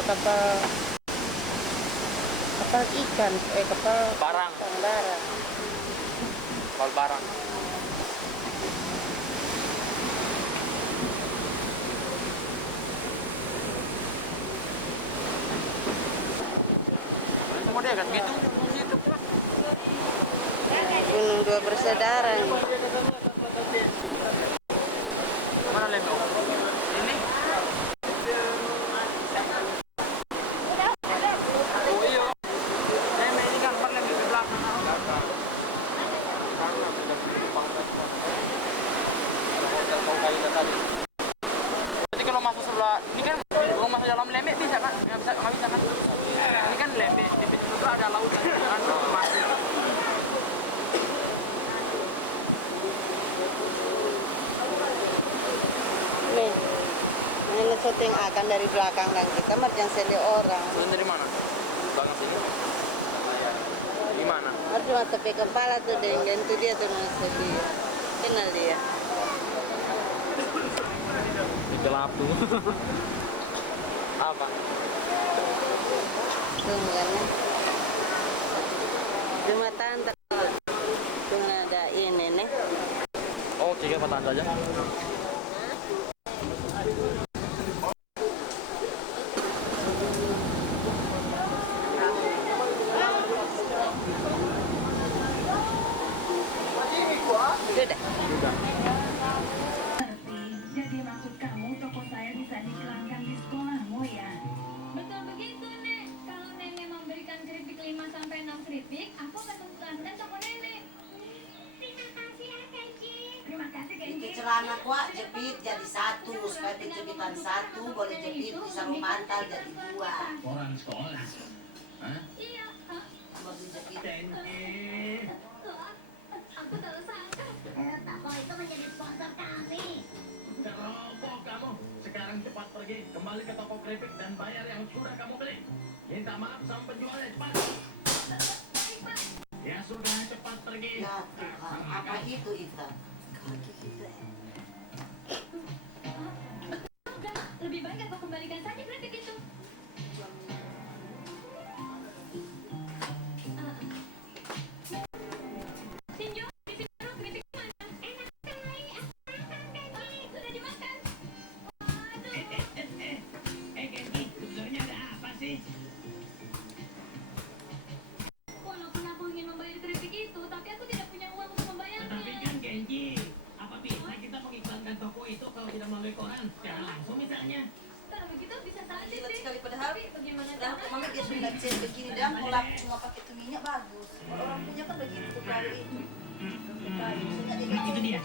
kapal kapal ikan, kapal Barang. barang. Kapal barang. Semua dia kan gitu. Gunung Dua Bersaudara nih. Mana Lemo? Ini? Oh iya. Lemo ini kan Lemo di belakang. Karena sudah Jepang tadi. Jadi kalau masuk sebelah ini kan kalau masuk dalam Lembek bisa kan? Nggak bisa kan? Ini kan Lembek di pintu sebelah ada laut kan masuk. Nih, ini syuting akan dari belakang dan kita merjang seli orang. Turun dari mana? Belakang sini. Di mana? Harus cuma tepi kepala tuh dengan itu dia tuh seli. Kenal dia. Di gelap tuh. Apa? Tunggu kan ya. Jumatan tuh ada ini nih. Oh, tiga patah saja. Sudah. Jadi maksud kamu toko saya bisa diiklankan di sekolahmu ya? Betul begitu, Nek. Kalau Nenek memberikan keripik 5-6 keripik, aku akan mengiklankan toko Nenek. Terima kasih ya, Kenji. Terima kasih, Itu Kenji. celana kuat jepit jadi satu, supaya jepitan satu boleh jepit bisa memantal jadi dua. Orang sekolah. Hah? Iya, Bagus jepit. aku tak sangka. Toko itu menjadi sponsor kami. Ceroboh kamu. Sekarang cepat pergi, kembali ke toko keripik dan bayar yang sudah kamu beli. Minta maaf sama penjualnya, cepat. Ya sudah, cepat pergi. Ya Tuhan, apa itu Ita? Kaki kita. Udah, lebih baik aku kembalikan saja keripik itu. Sinjo, di sini keripik mana? Enak sekali. Sudah dimakan. Genji, sebenarnya ada apa sih? Walaupun aku ingin membayar keripik itu, tapi aku tidak punya uang untuk membayarnya. Tetapi kan Genji, apa bisa kita mengiklankan toko itu kalau tidak melalui koran? Secara langsung misalnya. Kalau begitu bisa saja Gila sih. sekali padahal. Tapi bagaimana Dan mama dia sudah cek begini dan kolak cuma pakai tuh minyak bagus. Kalau orang punya kan begitu baru itu. Itu dia.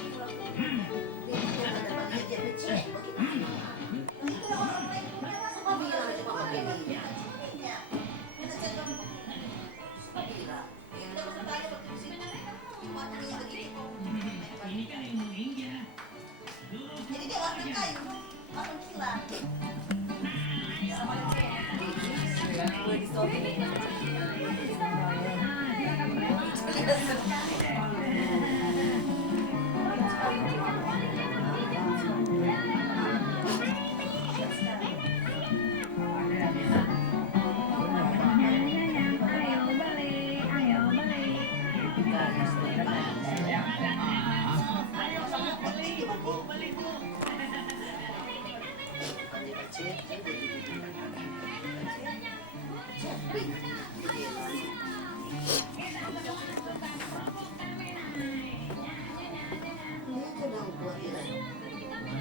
Ini kan ilmu ninja. Jadi dia langsung kayu, langsung kilat. Ayo balik.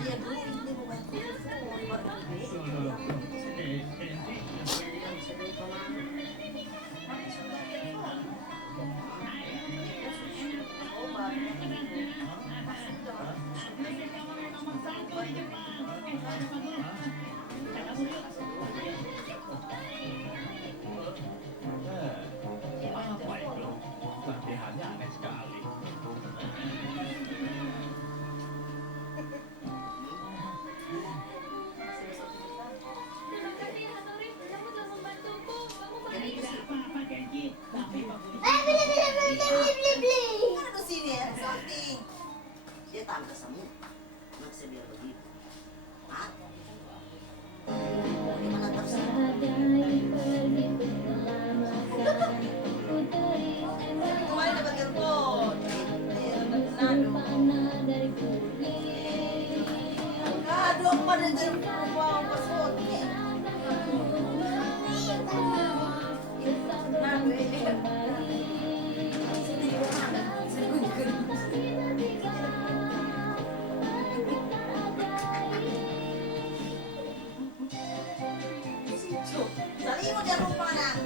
Dia dulu ini bukan telepon, baru Apa itu? Latihannya aneh sekali. Terima kasih ya, Hattori. Kamu telah membantuku. Kamu baik. Tidak apa-apa, Genji. Tapi bagus. Mana di sini ya, salting. Dia tambah semut. Nggak bisa biar begitu. Hah? Gimana terus? dia rumah nak.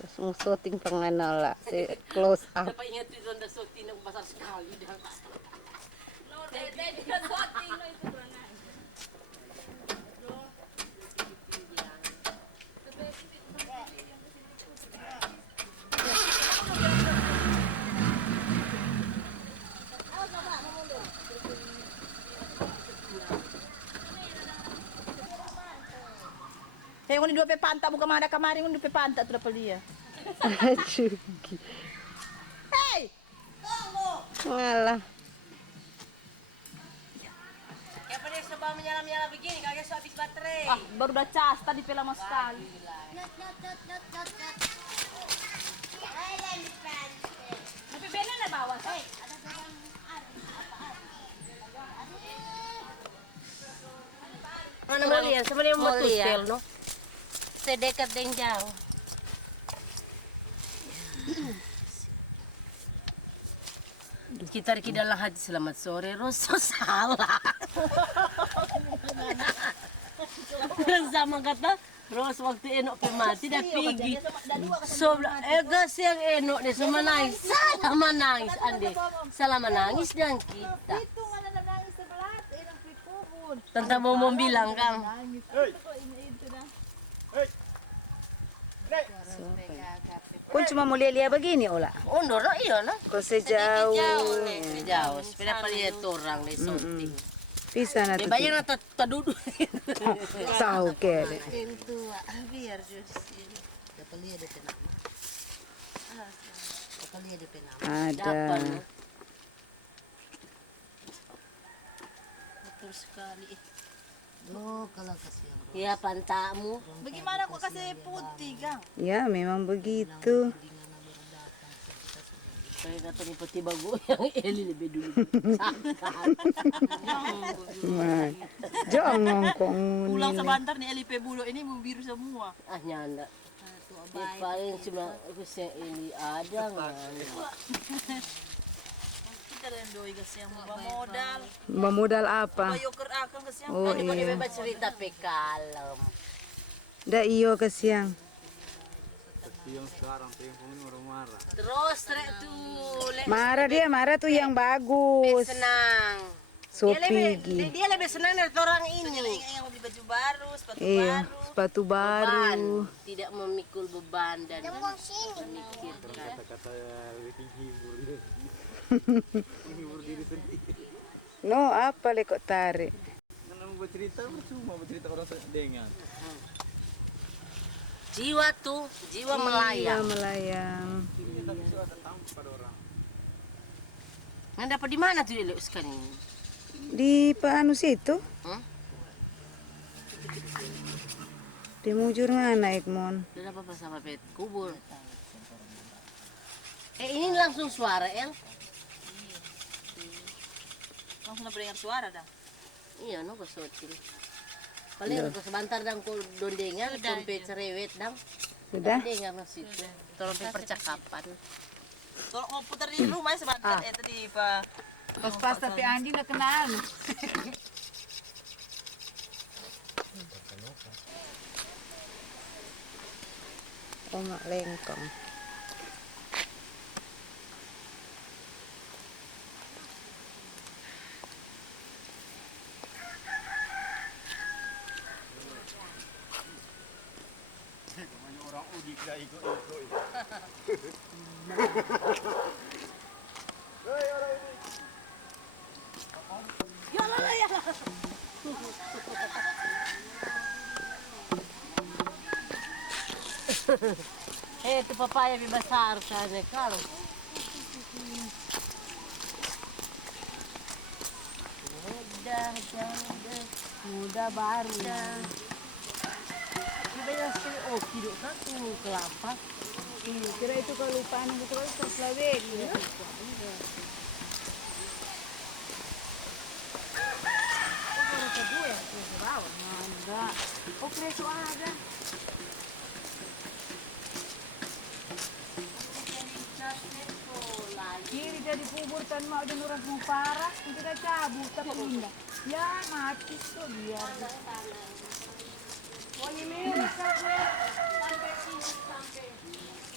Terus ngusuting panganola, si close up. Dapat ingat itu ronda sotin yang besar sekali dah. Kung di dua pe panta bukan mana kemarin kung di pe panta tu dapat dia. Jugi. Hey, Ngalah. Kenapa dia sebab menyala-menyala begini? Kagak so habis baterai. baru dah cas tadi pe lama sekali. Tapi benar na bawa. Mana melihat? Sebenarnya mau tuspel, no? Sedekat dan jauh. Kita dalam hati selamat sore, Rosso salah. Sama kata Ros waktu enok mati dah pergi. So gas yang enok deh sama nangis. Salah menangis ande. Salah menangis dan kita. Tentang mau bilang Kang. Kung cuma mau lihat begini olah. Undur no iya no. Kau sejauh. Jauh. Sepeda lihat orang deh shooting. Bisa nanti. Banyak nata duduk. Tahu ke? Itu biar sini. Dapat lihat DP nama. Dapat lihat DP nama. Ada. Betul sekali. Loh, kalau kasihan. Ya pantamu. Bagaimana kok kasih putih, Kang? Ya memang begitu. Saya kata ni peti bagu yang Eli lebih dulu. Man. Jangan kong. Pulang sebentar nih LP bulu ini mau biru semua. Ah nyanda. Dia paling cuma aku yang Eli ada nggak? Kita dan doi kasi yang mau modal. Modal apa? Bayoker akang kasi yang Oh Kalau dia iya. bebas cerita pe kalem. Dah iyo kasiang. Terus trek tu Marah tuh yang bagus. senang. Sopigi. Dia lebih senang dari orang ini. yang mau beli baju baru, sepatu Iya, baru. sepatu baru. Tidak memikul beban dan memikirkan. No, apa le kok tarik? Jiwa tuh, jiwa Iya, melayang. melayang. Nah, dapat di mana tuh dia sekarang ini? Di Anu situ? Hmm? Di mujur mana Ikmon? Dia dapat apa sama pet kubur. Ini langsung suara El. Langsung dengar suara dah. Iya, no kesotil. Paling aku sebentar dang ko dondengan sampai cerewet dang. Sudah? Dengar no situ. Tolong percakapan. Tolong mau putar di rumah sebentar. Itu di Pak. Pas tapi anjing udah kenal. Omak lengkong. Itu papaya besar sana kalau. Muda baru. nasi oki dok satu kelapa. Kira itu kelupaan yang betul terselewek. Ya? Enggak. Oh, kreso ada. Kiri jadi kubur kan mau dan orang mau parah, kita cabut tapi indah. Ya mati tuh biar.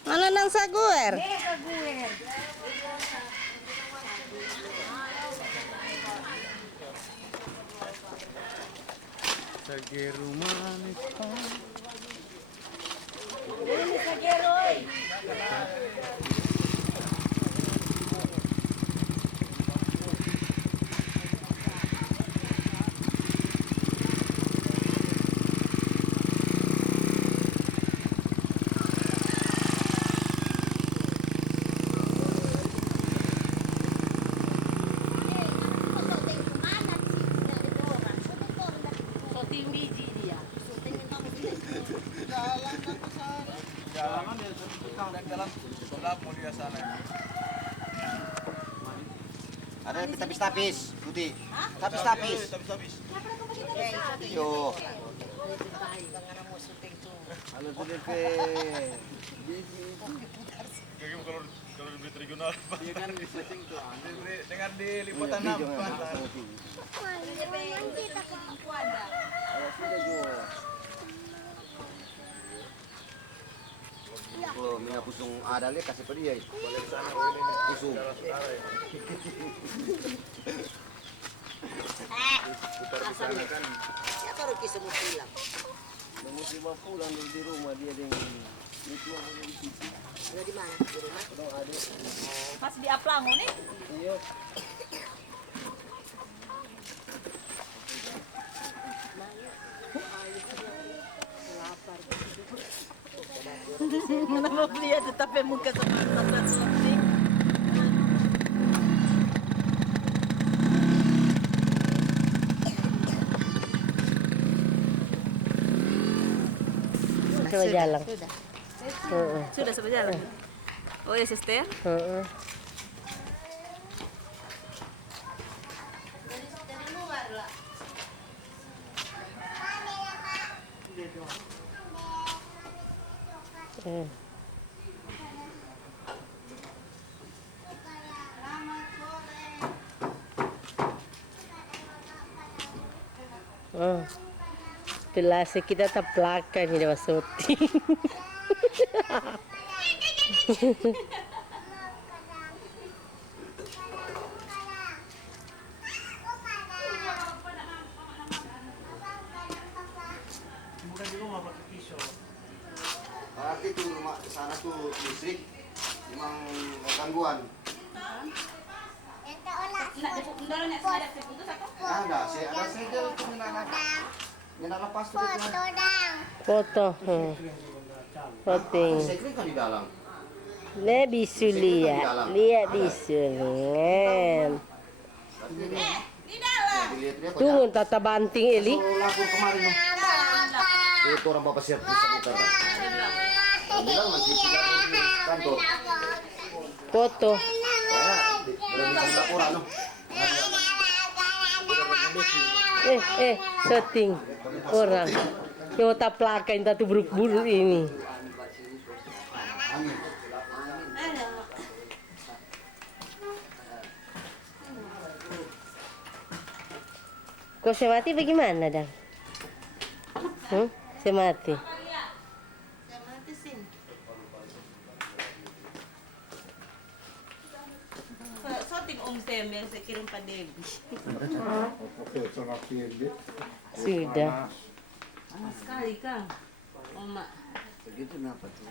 Mana nang saguer? Saguer. Sageru manis. Ini sageroi. Soting biji dia. Jalan dia jalan gelap mau dia sana. Ada tapis-tapis, putih. Tapis-tapis. Yo. Halo TDP. Kalau di regional dia kan di setting tuh. Dengan di liputan 6. Oh, mina pusung ada le kasih pada dia. Pusung. Putar di sana kan. Ya baru kisah mau pulang. Mau pulang di rumah dia dengan itu di situ. Ada di mana? Di rumah. Kalau ada. Pas di Aplango nih. Iya. Mana mau lihat tetapi muka semangat seperti. Coba jalan. Sudah sampai jalan. Oh ya sister. Kelas kita taplakan ni dah syuting. Berarti tuh rumah sana tuh listrik memang gangguan. Ada segel tuh mina lepas tuh. Foto. Voting. Listrik kan di dalam. Le bisu lihat. Lihat bisu. Dilihat dia Tunggu tata banting Eli. lapor kemarin loh. Itu orang bapak siap sekitar. Bilang nanti kita kantor. Foto. Berani laporan loh. Syuting orang. Yang taplakan tatu buruk-buruk ini. Kok saya mati bagaimana, Dang? Saya mati. Soting Om Sam yang saya kirim Pak Debbie. Sudah. Panas sekali Kang. Oma. Segitu kenapa tuh?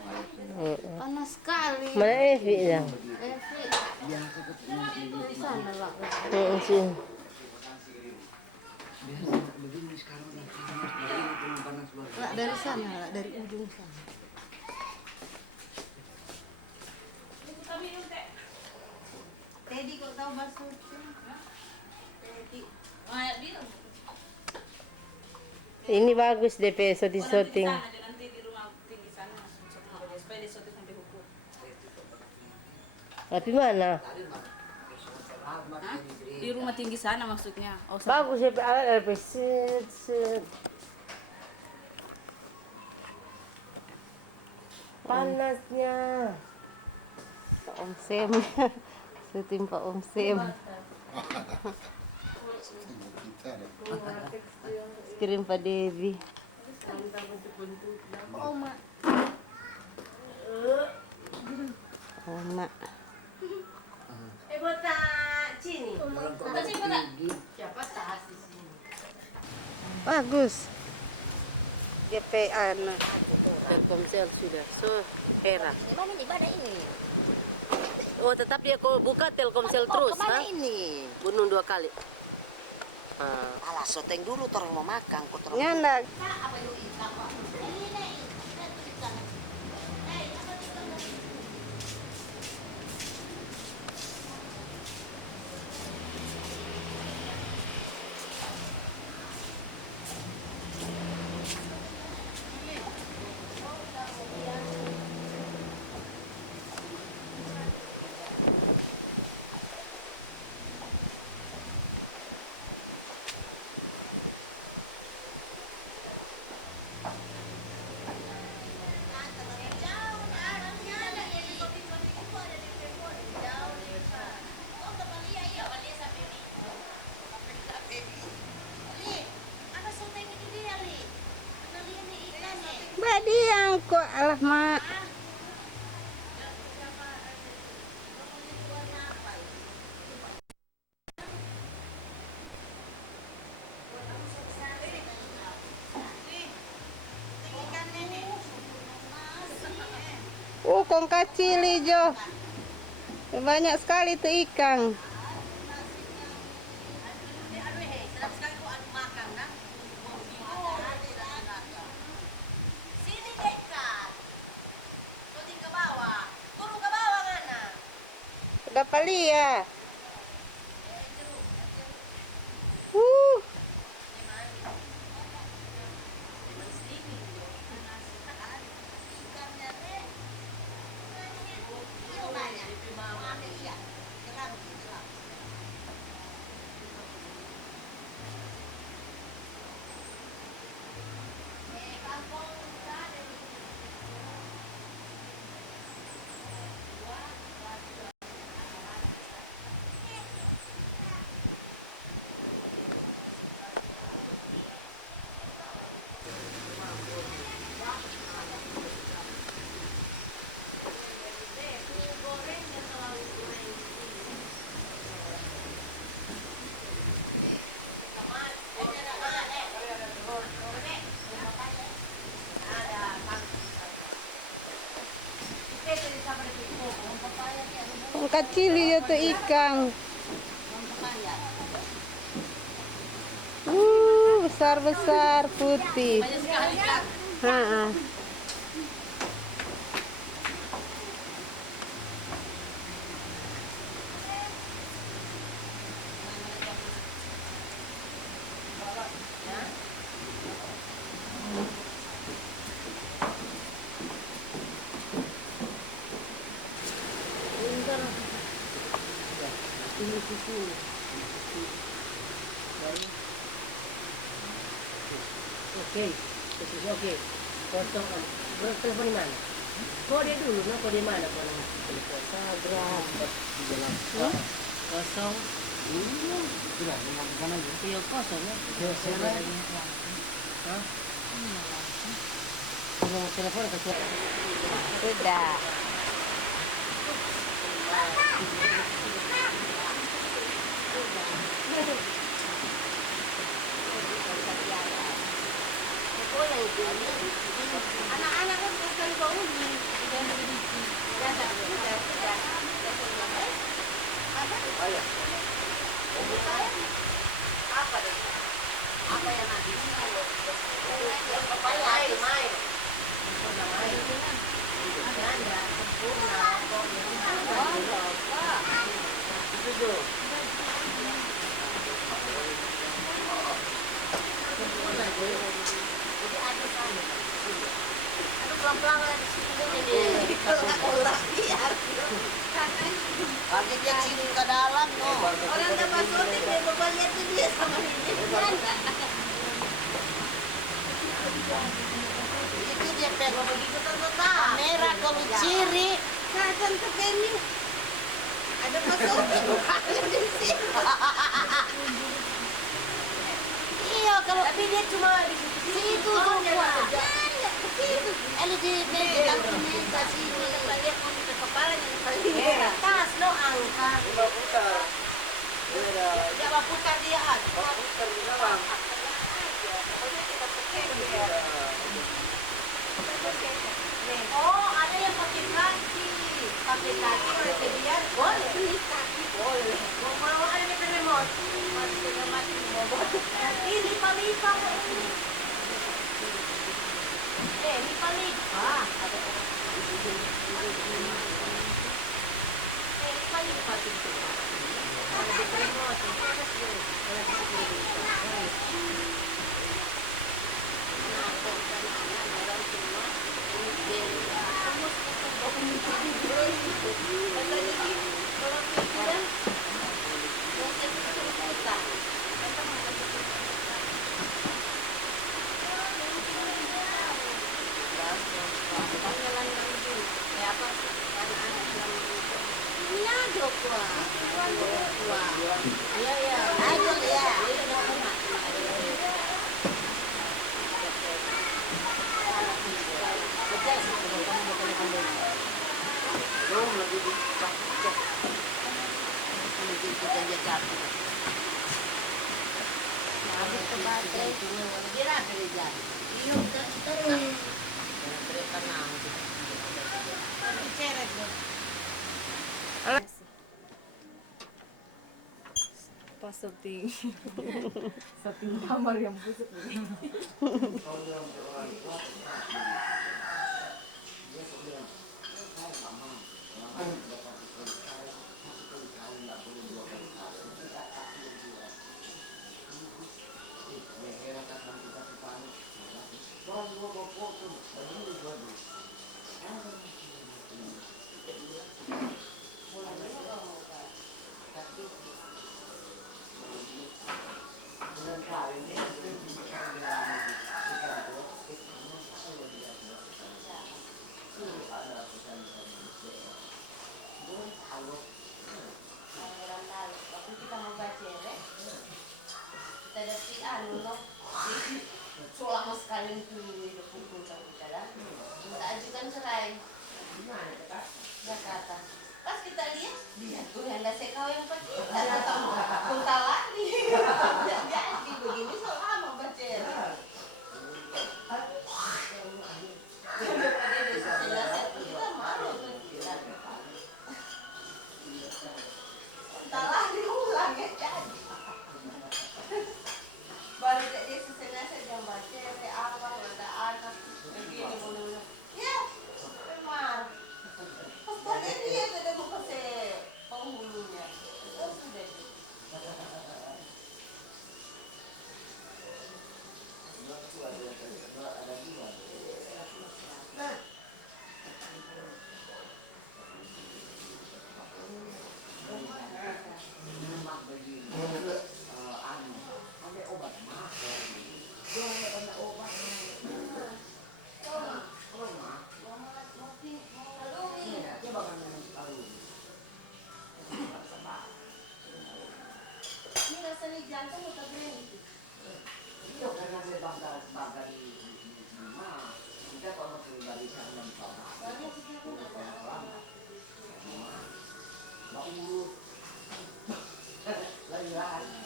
Panas sekali. Mana Evi, Dang? Di sana lah. Sini. Lah, dari sana, lah, dari ujung sana. Teddy kok tahu bahasa Teddy. Ini bagus DP syuting. Nanti di Tapi mana? Di rumah tinggi sana maksudnya. Oh, Bagus ya alat set set. Panasnya. Pak Om Sem. Syuting Pak Om Sem. Kirim Pak Devi. Oma. Bota sini. Siapa tas di sini? Bagus. GP anu. Telkomsel sudah. So, era. Mana di mana ini? Oh, tetap dia kok buka Telkomsel terus, Kemana ha? ini? Bunuh 2 kali. Alah, soteng dulu orang mau makan. Kok terus Nyandak. Badi yang kok alah mak. Kong kecil hijau. Banyak sekali tuh ikan. Dapat lihat. Kecil itu ikan. Besar-besar putih. Oke, oke. Potong. Telepon di mana? Kode dulu, nah kode mana? Instagram. Kosong. Iya kosong ya. Hah? Kalau telepon ke siapa? Sudah. Anak-anak kan sekali bau di apa yang nanti main pelang-pelangan di sini ini. Pagi dia cium ke dalam, no. Orang tambah syuting dia bapak lihat tuh dia sama ini. Itu dia pegang begitu kamera kalau ciri. Kapan ke gaming? Ada masuk di sini. Iya, kalau Tapi dia cuma di situ Oh, tuh dia gua. ada. LED meja meja sini. Kita lihat mau ke kepala yang paling atas no angka. Coba putar dia. Oh, ada yang pakai kaki. Pakai kaki oleh kebiar boleh. Kaki boleh. Mau ada yang remote. Masih sudah mati bobot. Ini lipa-lipa ini. Lipa-lipa. Lipa-lipa itu. Ada di remote. Iya, iya. Ayo ya. Pas syuting. Syuting kamar yang busuk begini. Waktu kita mau baca kita ada si anu loh. Selama sekali itu pukul kita dah. Kita ajukan cerai. Jakarta. Pas kita lihat, dia tuh yang dah sekau yang pergi. Kita tahu kuntal lagi. Jadi begini selama baca. Baru dia sesenasa jam baca, apa ada anak begini boleh ya, memang. Pas dia tidak mau kasih penghulunya, itu sudah. Ini rasanya jantung atau berhenti? Iya, karena saya bangga di rumah. Kita kalau pribadi karena di sana. Nggak urut. Lagi-lagi.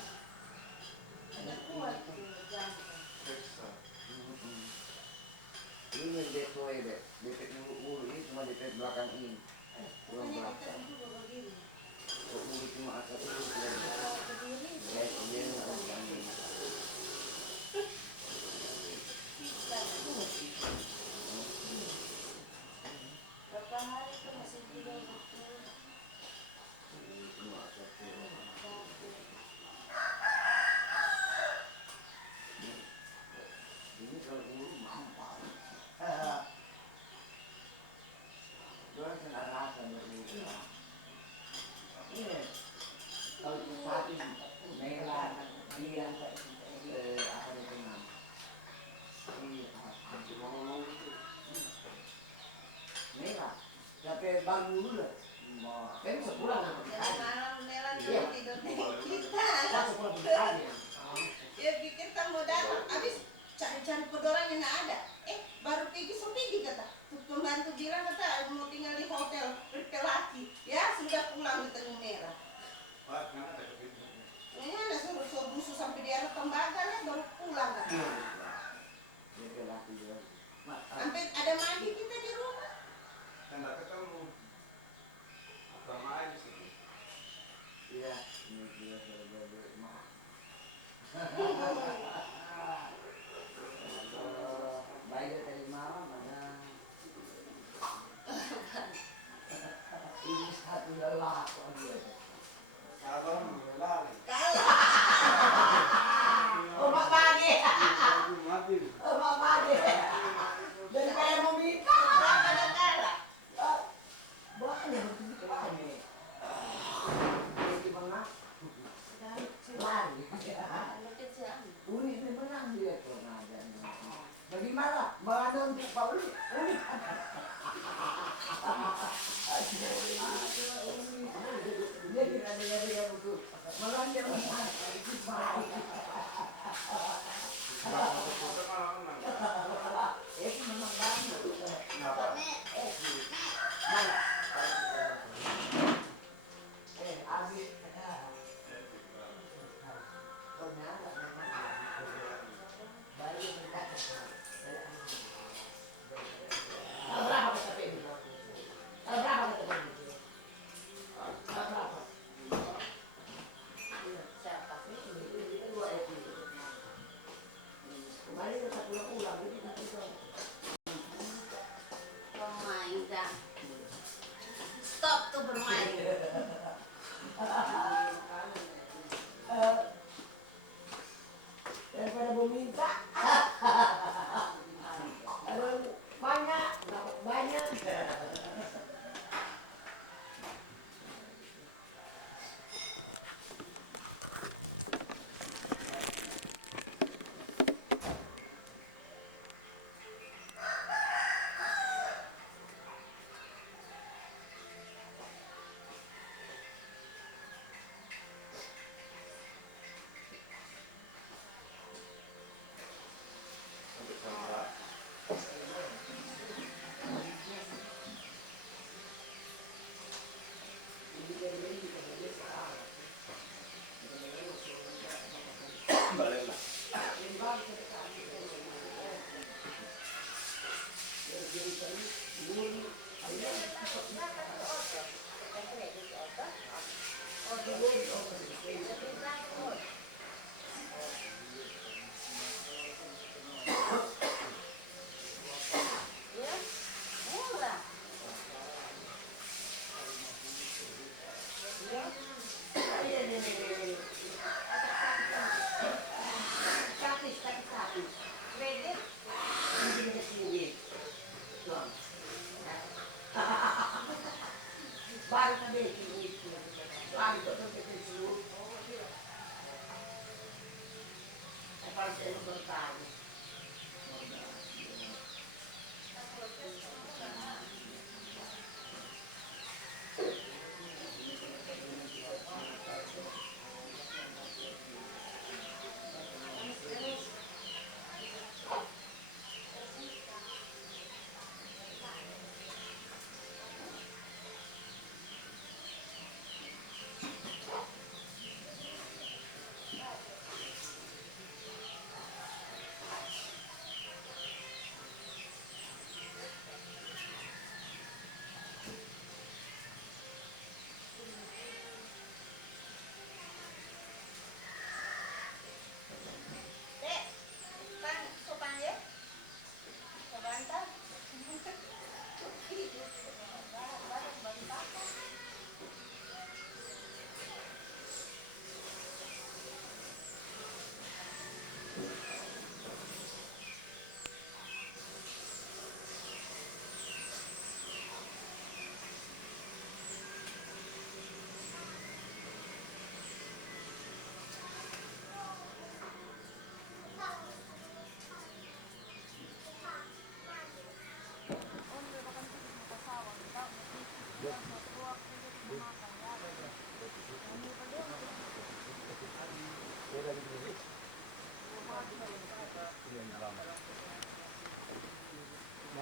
Ini yang DP, DP dulu ini cuma DP belakang ini. Belum belakang. Kok mulut cuma atas itu tidak bisa. Berapa hari itu masih tidur? Ini kalau dulu mampu. bangun dulu lah. Kan sepulang sama Dari malam Nela Iya. tidur dengan kita. Kan sepulang berkali. Dia pikir tamu datang, habis cari-cari pedorang yang nggak ada. Baru pergi kata. Tuh pembantu bilang kata mau tinggal di hotel laki. Ya sudah pulang di Tanjung Merah. Ini ada suruh busuk sampai di arah Tembaga baru pulang kata. Dia laki juga. Sampai ada mandi kita di rumah. Iya, ini dia sudah maaf. Baik dari malam mana? Ini satu lelaki dia. Kalah. Oh, Mak Bagi. Oh, Mak Bagi. Dan kayak mau minta. Berapa dah kalah? Berapa nih? Ini mana? Lari. Uni itu menang dia tuh. Bagaimana? Mana untuk Pauli? Dia tidak ada untuk malah dia menang. Itu memang banget. Habis. Bermain dah. Stop tuh bermain. Daripada mau minta banyak banyak.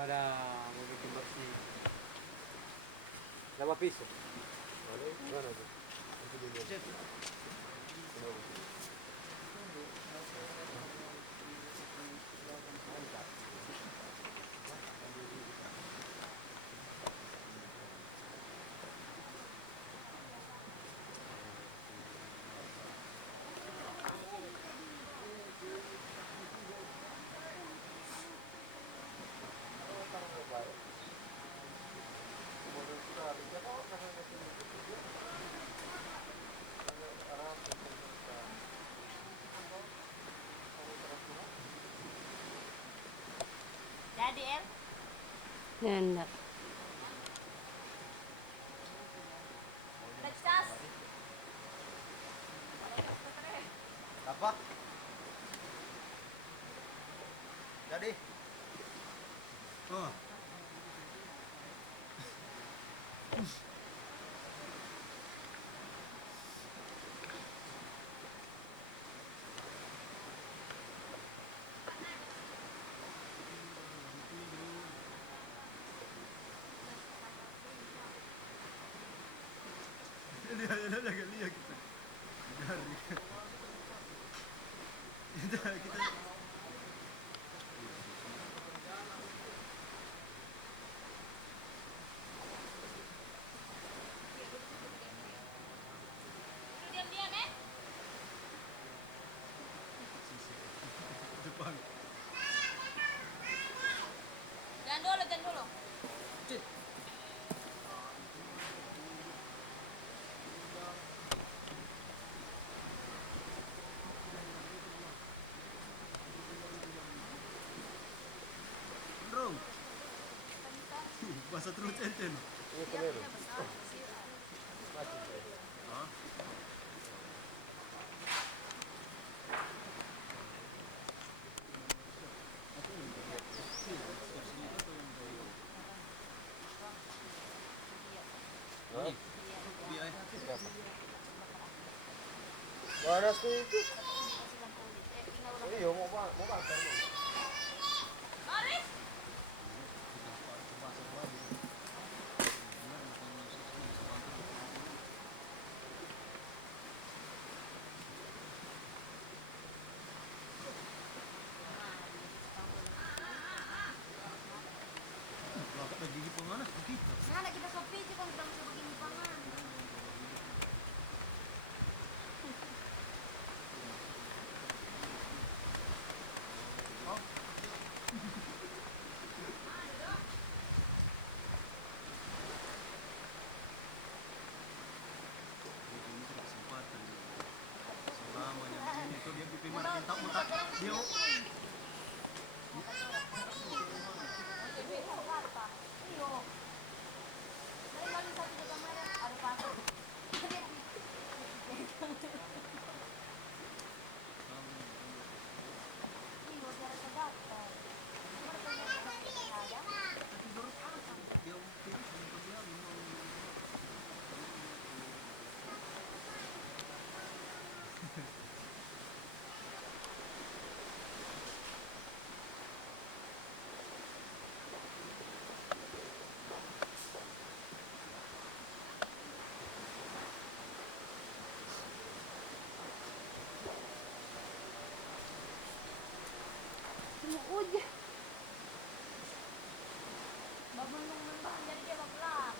Ada mau bikin bersih. Lama pisau. Mana tuh? Jadi El, Nanda. pecas. Apa? Jadi. Oh. Lihat kita. Dari. Kita Diam-diam ya. Jepang. Jangan dulu, jangan dulu. Bro. Bahasa terus enten. Ini keliru. Hah? Mana sih itu? Iya mau bakar. Boris. Bakal gigi penganas begitu. Mana kita sopi sih kalau kita masih begini pangan. Kesempatan selamanya ini tuh dia pipi martin tak mutak dia. Hujan. Babulung jadi dia babulak.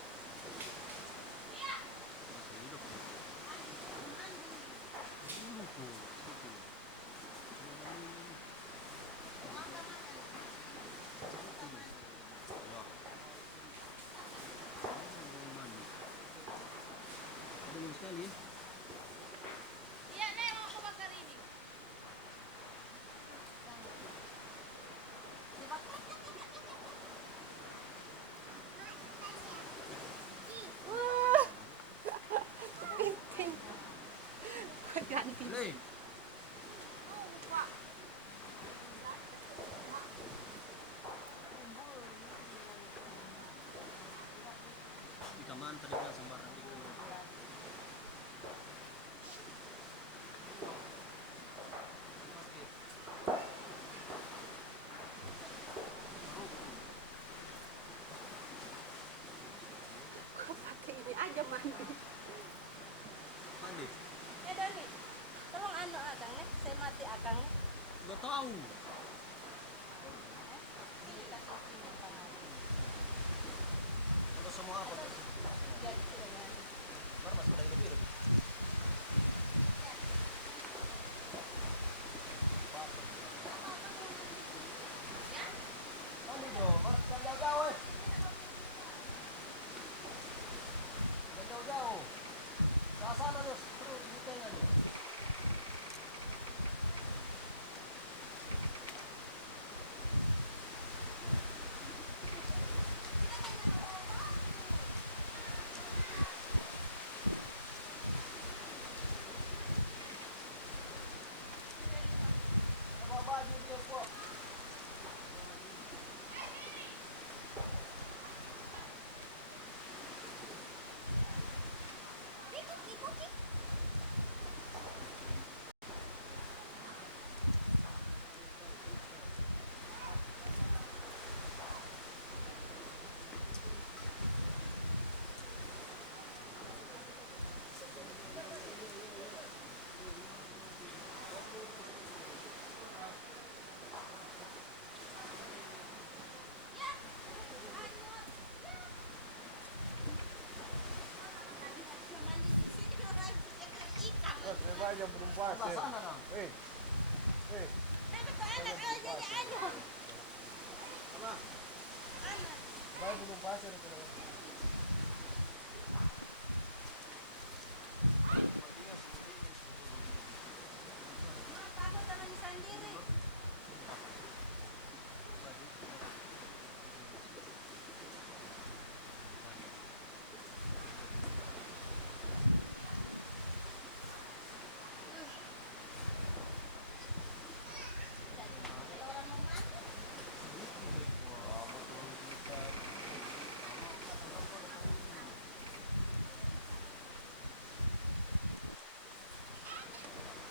Iya. Belum sekali. Iya, Nek, mau aku bakar ini. Dibakar. Hei. Di kamar tadi bilang sembarang di Mandi. Ya Dani, tolong anu akang nih, saya mati akang nih. Gak tahu. Untuk semua apa? Jadi sudah ya. Baru masuk udah hidup-hidup. Mandi dong, jangan jauh-jauh eh. Jangan jauh-jauh. Ke sana terus di tengah nih. Bawa baju dia kok. Yang belum puas. Sebelah sana dong. Baik belum puas ya. Takut tangan sendiri.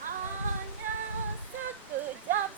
Hanya sekejap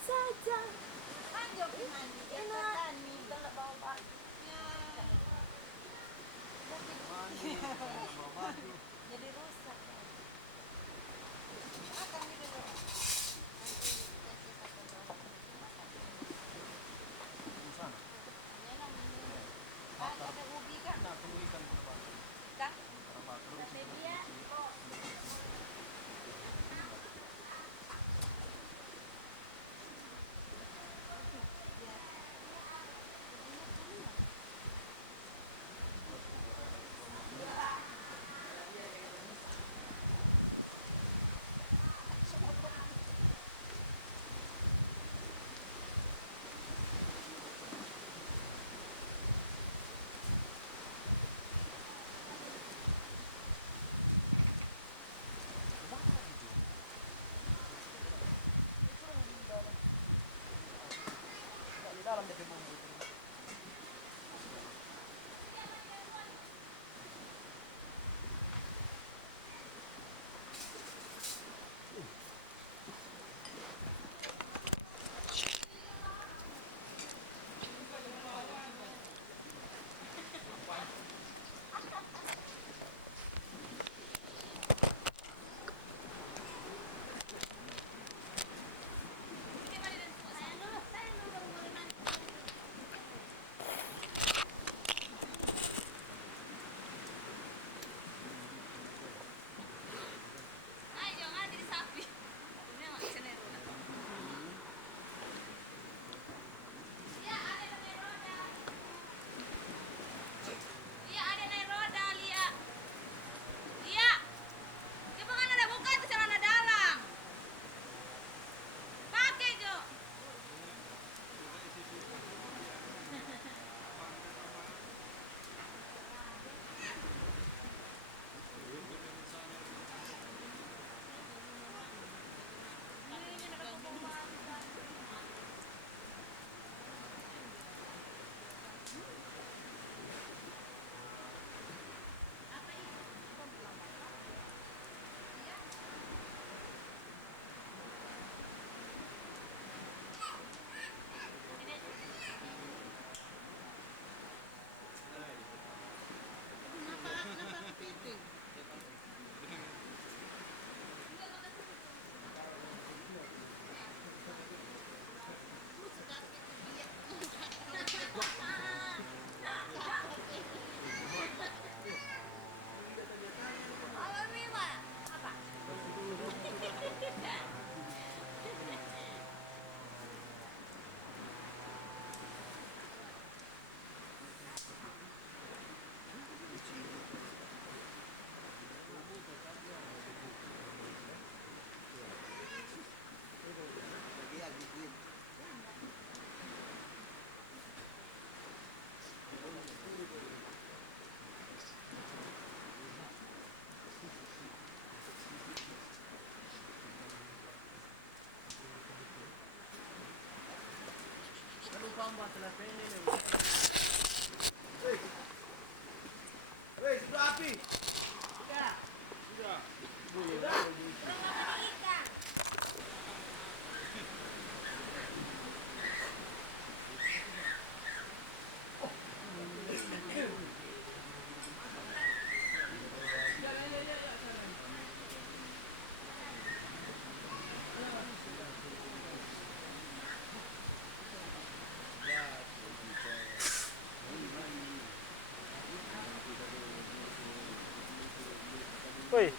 Woi.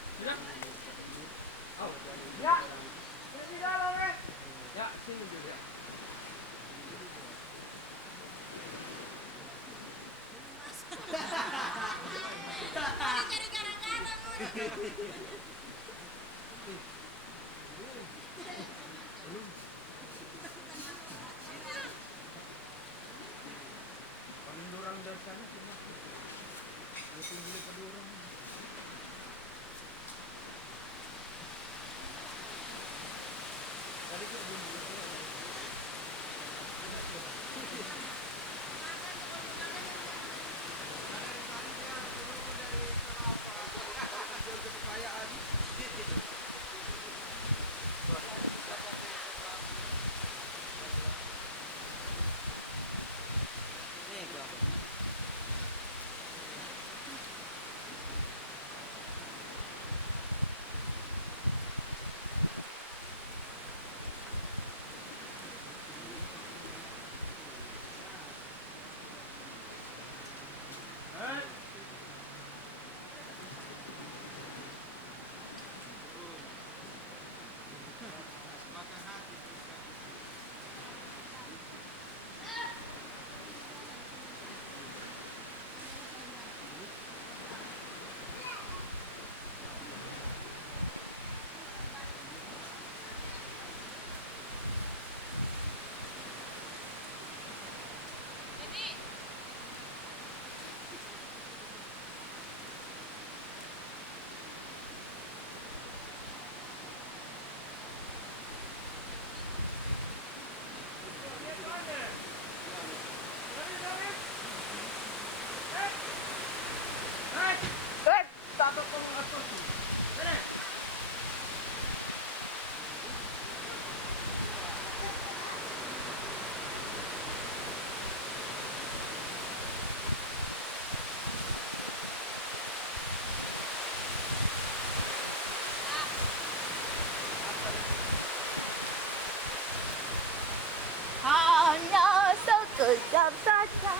Hanya sekejap saja.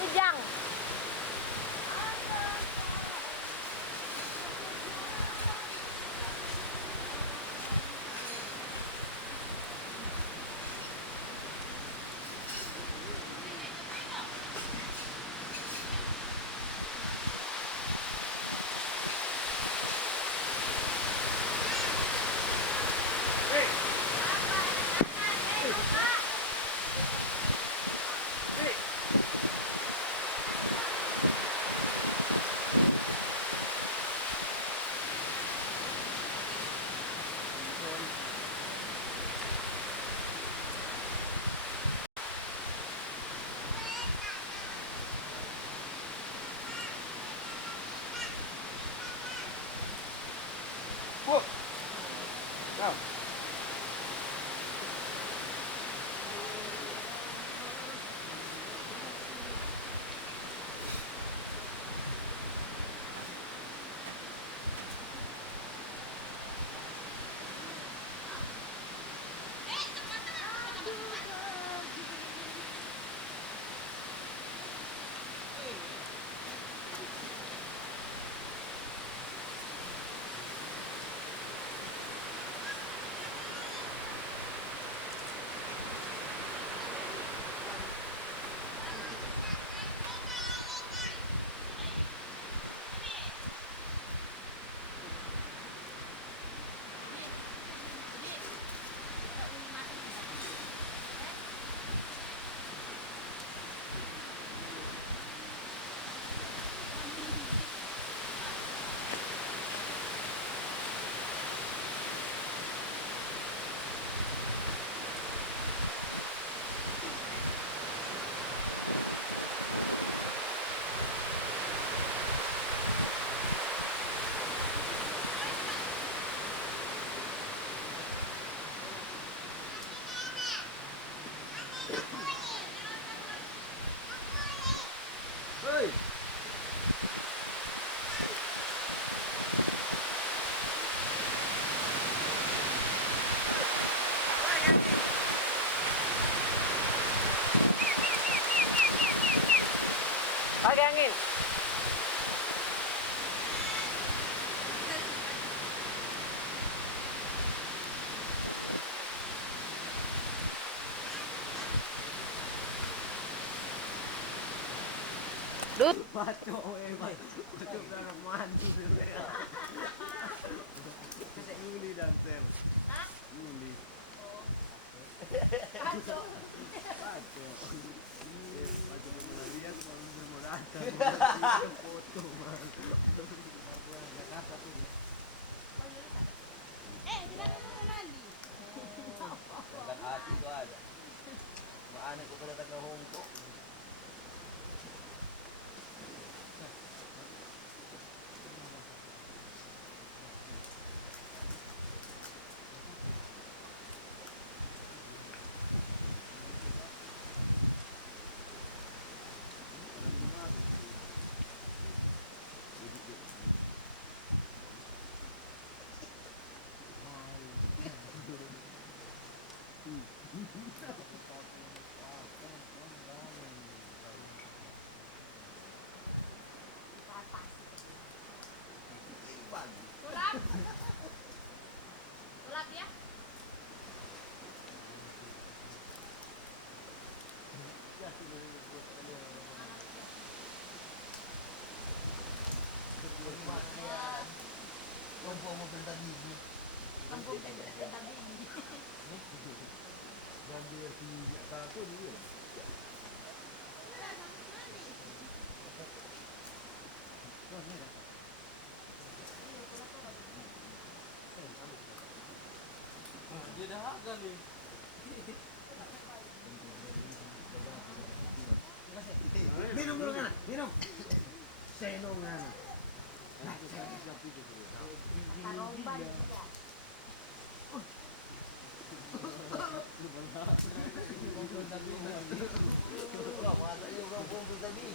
Ujang. pakai angin. Bato, bato darah mandu. Kita nguli dan sel. Nguli. Bato. Bato. Bato lihat kalau bermodal. Foto mah. Jakarta tuh. Bilang mo lali. Kan hati itu ada. Maane ko pala taga Hong Kong. Sulap ya. Kampung mobil tadi. Kampung tadi. Dan dia si satu dia. Dia dah harga nih. Minum dulu kan? Minum. Senong kan. Masa juga mobil tadi.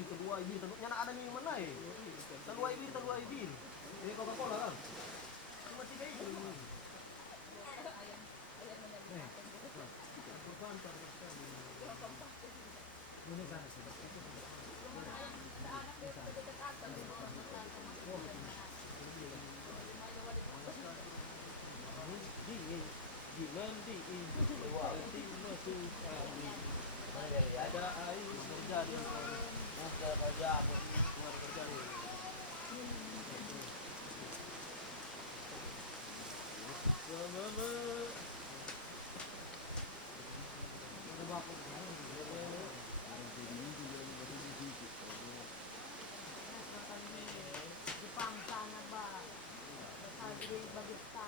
Kedua ini tentunya ada nih mana ya? Telua ini. Ini Coca-Cola kan? Cuma 3 itu. Ini sana sih. Ada air terjadi. Buka kerja aku Keluar kerja nih. Jepang sana ba. Sabi bagit ta.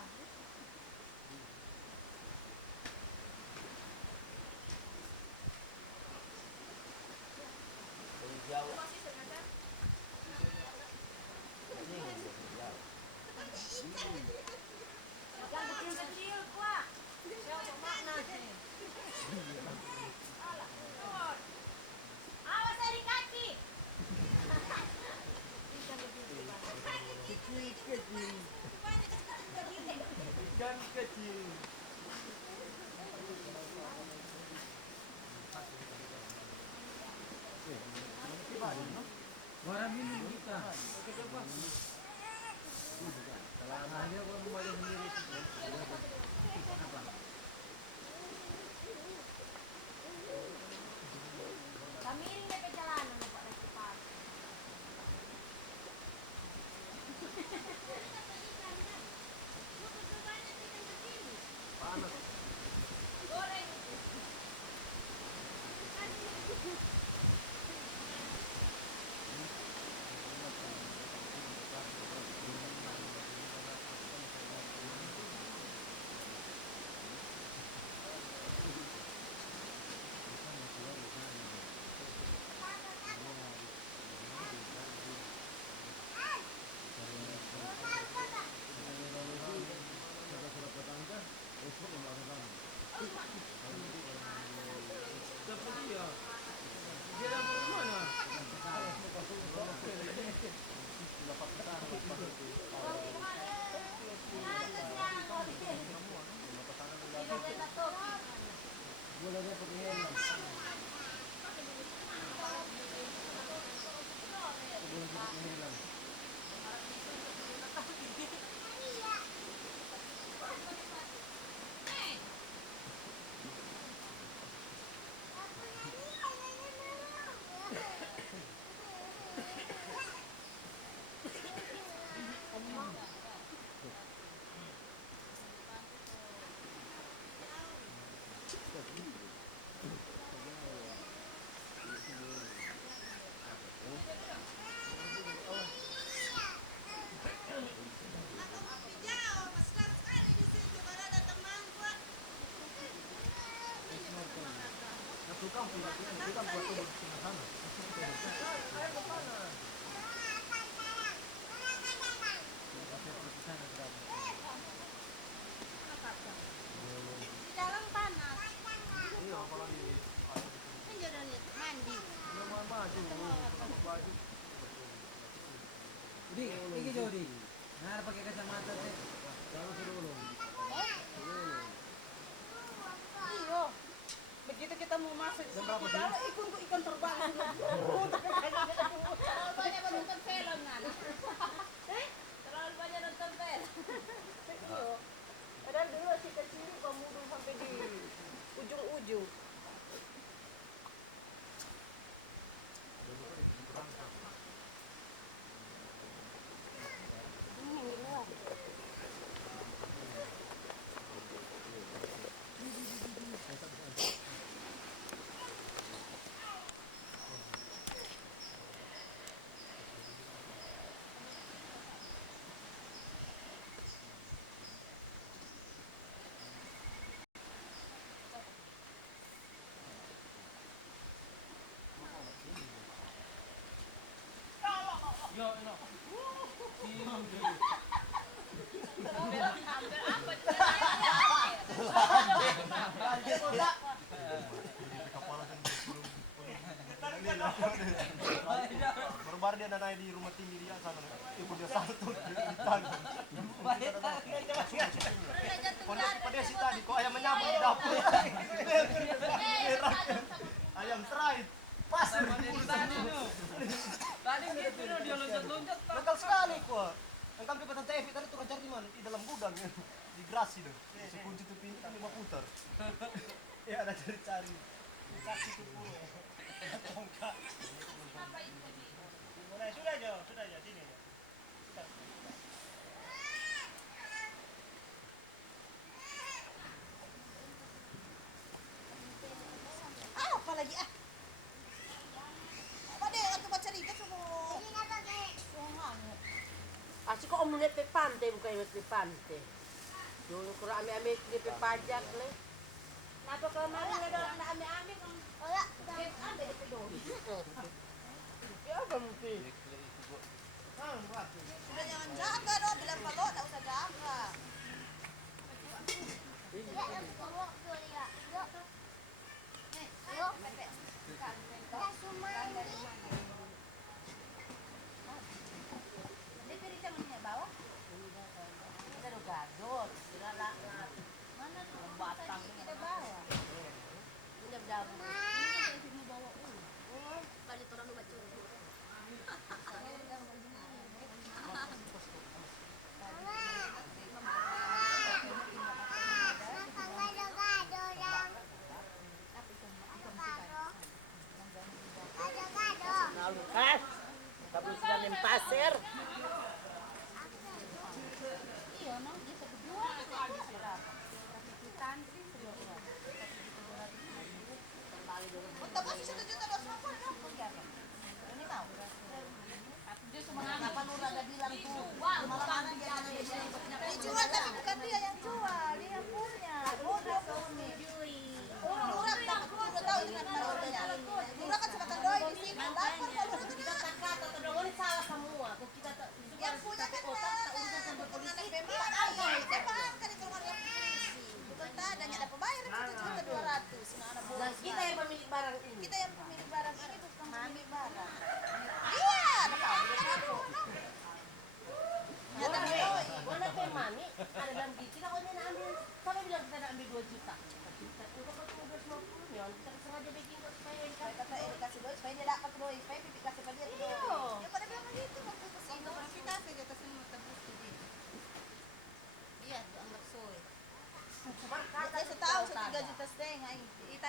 Jawa. Yang kecil-kecil kuah. Siapa makna sih? Awas dari kaki. Ikan kecil. Orang minum kita. Selama dia kalau mau sendiri. Kami ini may perjalanan na Pak Rekipat. Panas. Goreng. Di dalam panas. Iya, kalau di Kan jangan mandi. baju. Di, ini Jody. Nah, pakai kacamata teh. Kalau suruh Iyo. Begitu kita mau masuk Jam berapa sih? dalam ikan terbang. Terlalu banyak menonton film, Nana. Terlalu banyak nonton film. Iyo. Padahal dulu si kecil pemudul sampai di ujung-ujung. Baru dia naik di rumah tinggi dia sana. Ibu dia satu di tangga. Kondisi pada si tadi kok ayam menyambar di dapur. Ayam serai. Pas. Tadi dia loncat-loncat. Nakal sekali kok. Yang kami petan TV tadi turun cari di mana? Di dalam gudang ya. Di Grasi dong. Si kunci tuh pintu kan 5 putar. Ya ada cari-cari. Saksi tuh puluh. Sudah aja sini aja. Apa lagi ah? Apa deh waktu baca cerita semua. Asik kok omong pe pantai bukan pe pantai. Dulu kurang ame-ame di pe pajak le. Kenapa kemarin ada anak ame-ame kan? Oya, Ada di peduli. Ya apa mungkin? sudah jangan jaga dong, bilang kalau enggak usah jaga. Dia pilih temennya bawah. Kita udah gadot. Kira lah. Mana tuh? Batang. Kita bawa. Udah dabu. Mau bawa Balik orang lu baca. Kan? Kabel sudah nem pasir. Iya, no, dia berdua. Untuk kasih 1 juta 250 ya. Ini mau. Dia semangat. Kenapa Nur ada bilang tuh? Malam-malam dia dijual tapi bukan dia yang jual, dia yang punya. Bodoh kamu. Lurah tak udah tahu itu kan orangnya. Lurah kan cuma tandoi di sini. Dapur kalau itu dia. Kata terdengar salah semua. Kok kita Yang punya kan bukan anak memang. Kita kan di keluarga polisi. Bukan tadanya dapat bayar 1 juta 200. Nah, anak buah. kita yang pemilik barang ini. Kita yang pemilik barang ini bukan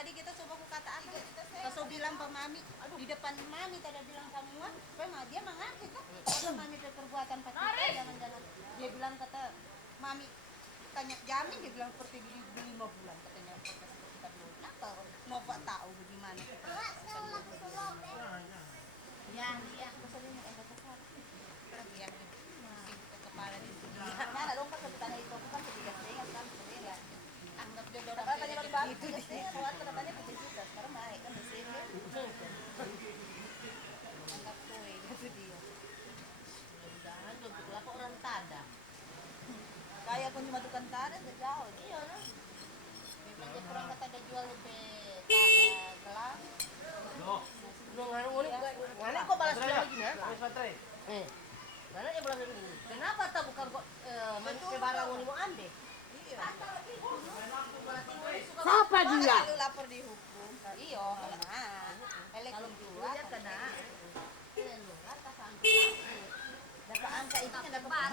tadi kita coba aku kata apa? Pas bilang ke mami, di depan mami tadi bilang semua, memang dia mengerti kan? Kalau mami perbuatan pakai jangan-jangan. Dia bilang kata mami tanya jamin, dia bilang seperti beli 5 bulan katanya kita belum. Kenapa? Mau Pak tahu bagaimana? Ya, maksudnya ada kesal. Yang ke kepala itu. Mana dong pas tanya itu kan tidak ingat kan sebenarnya. Anggap dia orang katanya begitu di sini. Katanya begitu sekarang naik kan di sini. Anggap kue gitu dia. Mudah-mudahan untuk apa orang tada. Kayak pun cuma tukang tada jauh. Iya lah. Memang dia kurang kata dia jual lebih gelang. Ngana kok balas lagi ya? Ngana dia balas lagi. Kenapa tak bukan kok manusia barang ini mau ambil? Siapa dia? Lalu lapor dihukum. Iya, kena. Kalau dia kena. Dapat angka itu kan dapat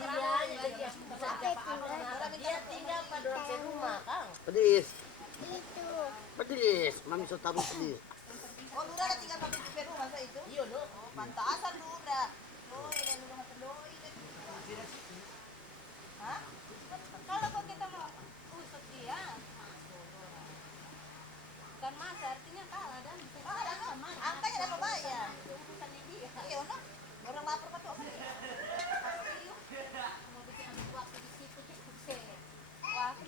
Dia tinggal pada orang rumah, Kang. Pedis. Pedis, mami so tahu pedis. Oh, Lura ada tinggal pabrik di Peru masa itu? Iya, no. Oh, pantasan Lura. Oh, ini Lura masa doi. Hah? Kalau kok kita mau usut dia, kan masa artinya kalah dan angkanya dapat bayar. Urusannya dia. Iya, no. Orang lapor kan tuh. Pasti yuk. Mau bikin ambil waktu di situ sih. Wah,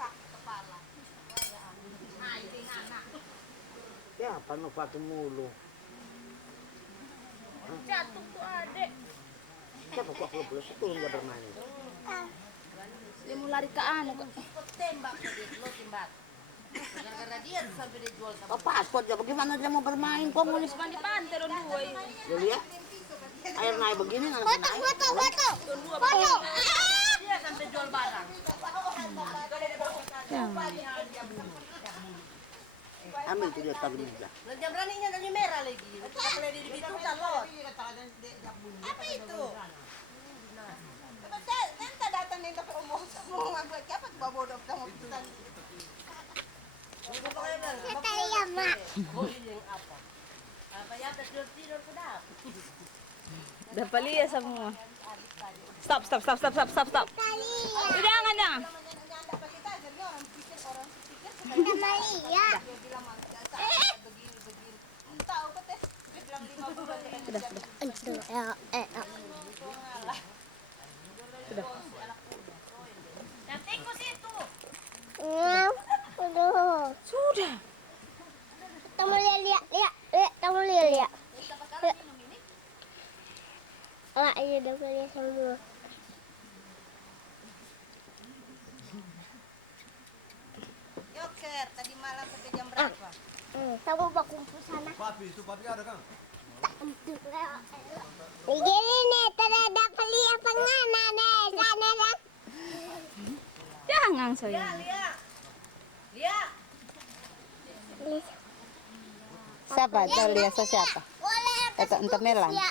sakit kepala. Wah, ya ampun. Nah, ini anak. Ya, pano pakai mulu. Jatuh tuh adek. Siapa kok plus itu dia bermain. Dia mau lari ke anu kok. Kok tembak dia, lo tembak. Karena dia sampai dijual sama. Oh, paspor dia bagaimana dia mau bermain komunis? Mandi pantai dong dua. Lu lihat? Air naik begini nggak naik. Foto. Dia sampai jual barang. Ambil tuh dia tabung aja. Dia beraninya dari merah lagi. Kalau dia itu kan lo. Apa itu? Nanti datang nih ke umum mau ngambil apa tuh bodoh kamu pesan. Kita lihat, Mak. Oh, ini yang apa? Apa ya tidur sedap. Dapat lihat semua. Stop. Jangan jangan. Cantik ke situ. Sudah. Kamu lihat. Kamu lihat. Ah, iya udah lihat semua. Yoker, tadi malam sampai jam berapa? Kamu mau kumpul sana. Papi ada Kang. Begini nih, terhadap lihat penganan nih, sana dah. Jangan saya. Lihat. Siapa? Tahu lihat siapa? Boleh Entah melang. Ya.